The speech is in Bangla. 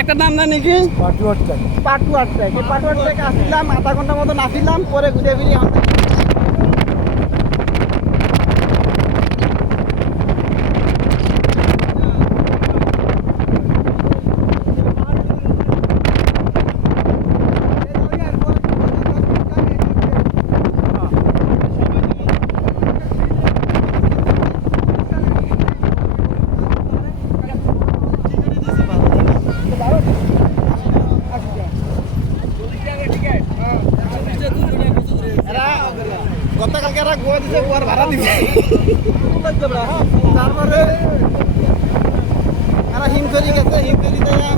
একটা নাম না নাকি? পাটুয়ার ট্যাগ পাটুয়ার ট্রেক এই পাটুয়ার আসছিলাম আধা ঘণ্টার মতো নাচিলাম পরে ঘুরে ফিরে আমাদের এরা গতকালকে এরা গোয়া দিছে গোয়ার ভাড়া দিবে। তারপরে এরা হিমচুরি গেছে হিমচুরি দেয়া